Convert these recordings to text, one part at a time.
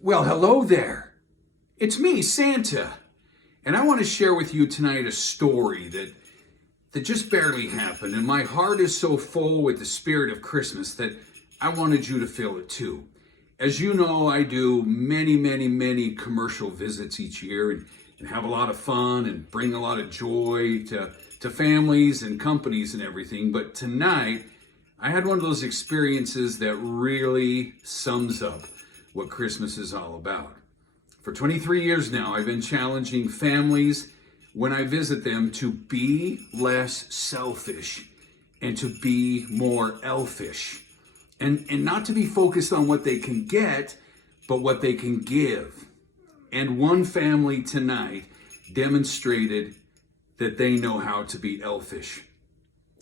Well, hello there. It's me, Santa. And I want to share with you tonight a story that just barely happened. And my heart is so full with the spirit of Christmas that I wanted you to feel it too. As you know, I do many commercial visits each year and have a lot of fun and bring a lot of joy to families and companies and everything. But tonight, I had one of those experiences that really sums up what Christmas is all about. For 23 years now, I've been challenging families when I visit them to be less selfish and to be more elfish. And not to be focused on what they can get, but what they can give. And one family tonight demonstrated that they know how to be elfish.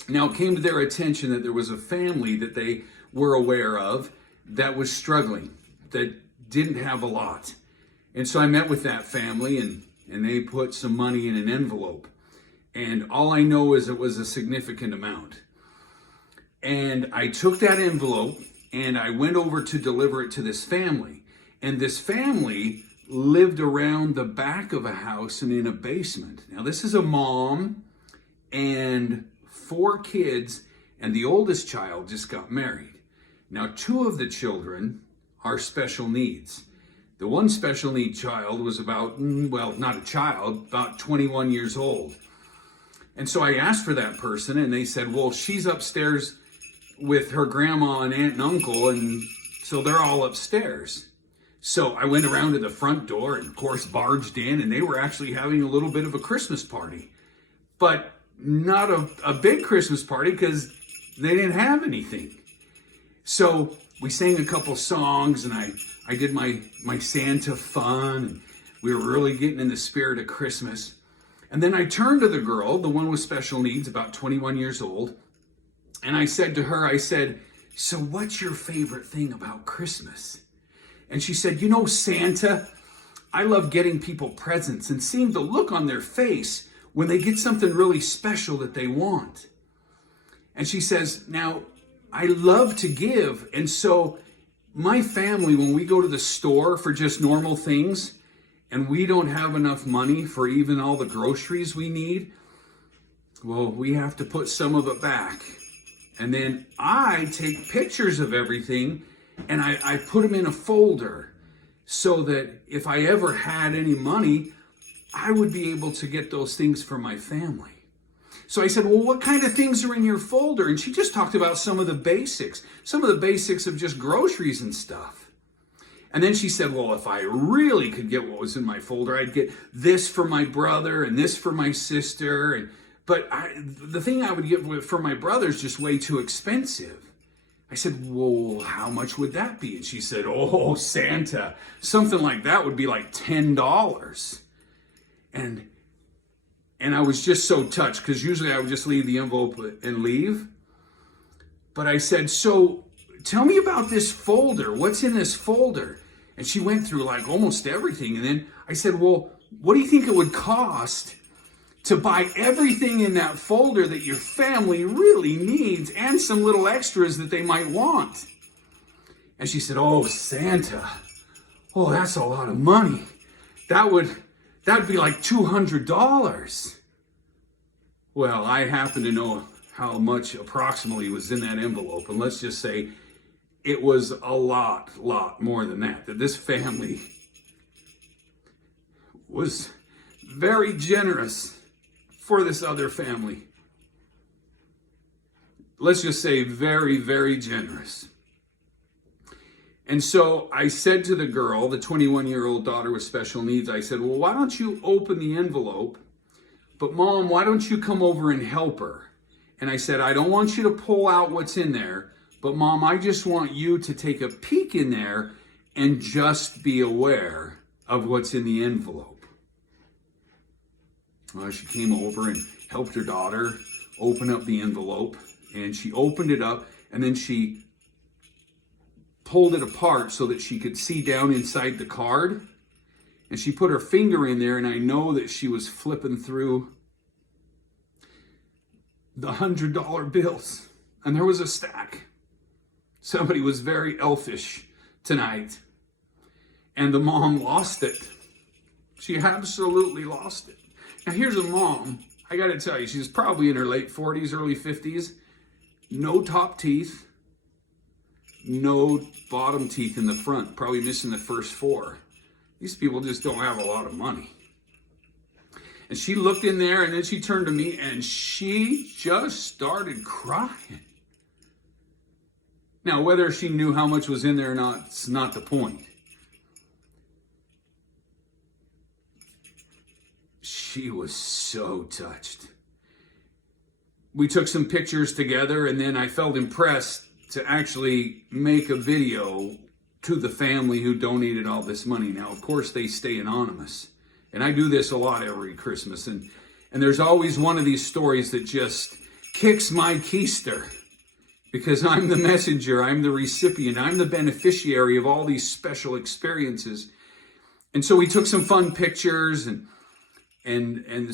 Now, it came to their attention that there was a family that they were aware of that was struggling, that didn't have a lot. And so I met with that family and they put some money in an envelope. And all I know is it was a significant amount. And I took that envelope and I went over to deliver it to this family. And this family lived around the back of a house and in a basement. Now, this is a mom and 4 kids, and the oldest child just got married. Now, 2 of the children are special needs. The one special need child was about, not a child, about 21 years old. And so I asked for that person, and they said, well, she's upstairs with her grandma and aunt and uncle, and so they're all upstairs. So I went around to the front door and, of course, barged in, and they were actually having a little bit of a Christmas party. But not a big Christmas party because they didn't have anything. So we sang a couple songs and I did my Santa fun and we were really getting in the spirit of Christmas. And then I turned to the girl, the one with special needs, about 21 years old. And I said to her, so what's your favorite thing about Christmas? And she said, Santa, I love getting people presents and seeing the look on their face when they get something really special that they want. And she says, now, I love to give. And so my family, when we go to the store for just normal things and we don't have enough money for even all the groceries we need, well, we have to put some of it back. And then I take pictures of everything and I put them in a folder so that if I ever had any money, I would be able to get those things for my family. So I said, well, what kind of things are in your folder? And she just talked about some of the basics of just groceries and stuff. And then she said, well, if I really could get what was in my folder, I'd get this for my brother and this for my sister. But the thing I would get for my brother is just way too expensive. I said, well, how much would that be? And she said, oh, Santa, something like that would be like $10. And I was just so touched because usually I would just leave the envelope and leave. But I said, so tell me about this folder. What's in this folder? And she went through like almost everything. And then I said, well, what do you think it would cost to buy everything in that folder that your family really needs and some little extras that they might want? And she said, oh, Santa, oh, that's a lot of money. That'd be like $200. Well, I happen to know how much approximately was in that envelope. And let's just say it was a lot more than that. That this family was very generous for this other family. Let's just say very generous. And so I said to the girl, the 21-year-old daughter with special needs, I said, well, why don't you open the envelope? But Mom, why don't you come over and help her? And I said, I don't want you to pull out what's in there, but Mom, I just want you to take a peek in there and just be aware of what's in the envelope. Well, she came over and helped her daughter open up the envelope, and she opened it up, and then she pulled it apart so that she could see down inside the card. And she put her finger in there, and I know that she was flipping through the $100 bills. And there was a stack. Somebody was very elfish tonight. And the mom lost it. She absolutely lost it. Now here's a mom, I gotta tell you, she's probably in her late 40s, early 50s. No top teeth, no bottom teeth in the front, probably missing the first four. These people just don't have a lot of money. And she looked in there and then she turned to me and she just started crying. Now, whether she knew how much was in there or not, it's not the point. She was so touched. We took some pictures together and then I felt impressed to actually make a video to the family who donated all this money. Now, of course, they stay anonymous. And I do this a lot every Christmas. And there's always one of these stories that just kicks my keister. Because I'm the messenger, I'm the recipient, I'm the beneficiary of all these special experiences. And so we took some fun pictures and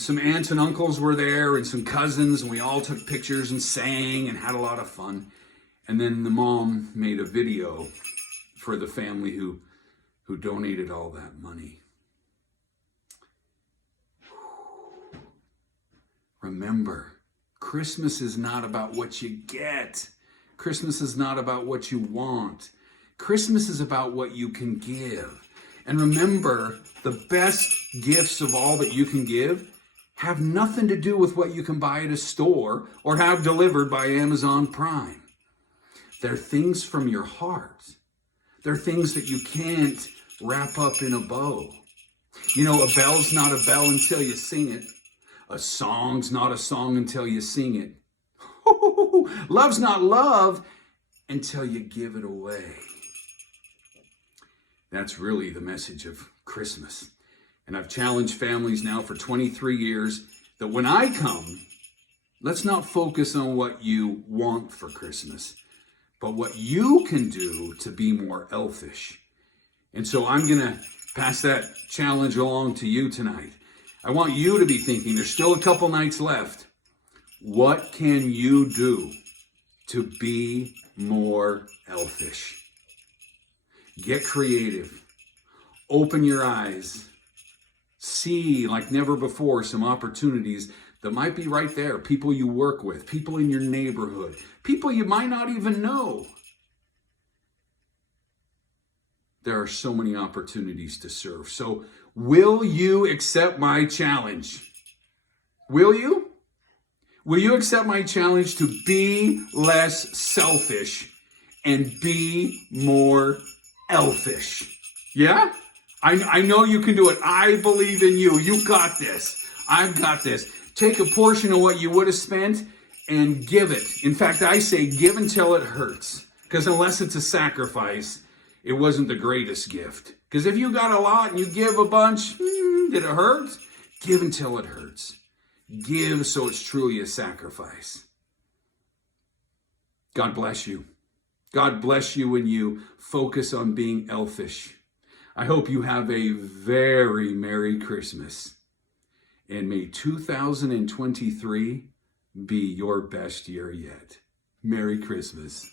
some aunts and uncles were there and some cousins, and we all took pictures and sang and had a lot of fun. And then the mom made a video for the family who donated all that money. Remember, Christmas is not about what you get. Christmas is not about what you want. Christmas is about what you can give. And remember, the best gifts of all that you can give have nothing to do with what you can buy at a store or have delivered by Amazon Prime. They're things from your heart. They're things that you can't wrap up in a bow. You know, a bell's not a bell until you sing it. A song's not a song until you sing it. Love's not love until you give it away. That's really the message of Christmas. And I've challenged families now for 23 years that when I come, let's not focus on what you want for Christmas, but what you can do to be more elfish. And so I'm going to pass that challenge along to you tonight. I want you to be thinking, there's still a couple nights left. What can you do to be more elfish? Get creative. Open your eyes. See, like never before, some opportunities that might be right there. People you work with, people in your neighborhood, people you might not even know. There are so many opportunities to serve. So will you accept my challenge? Will you? Will you accept my challenge to be less selfish and be more elfish? Yeah? I know you can do it. I believe in you. You got this. I've got this. Take a portion of what you would have spent and give it. In fact, I say give until it hurts. Because unless it's a sacrifice, it wasn't the greatest gift. Because if you got a lot and you give a bunch, did it hurt? Give until it hurts. Give so it's truly a sacrifice. God bless you. God bless you when you focus on being elfish. I hope you have a very Merry Christmas. And may 2023 be your best year yet. Merry Christmas.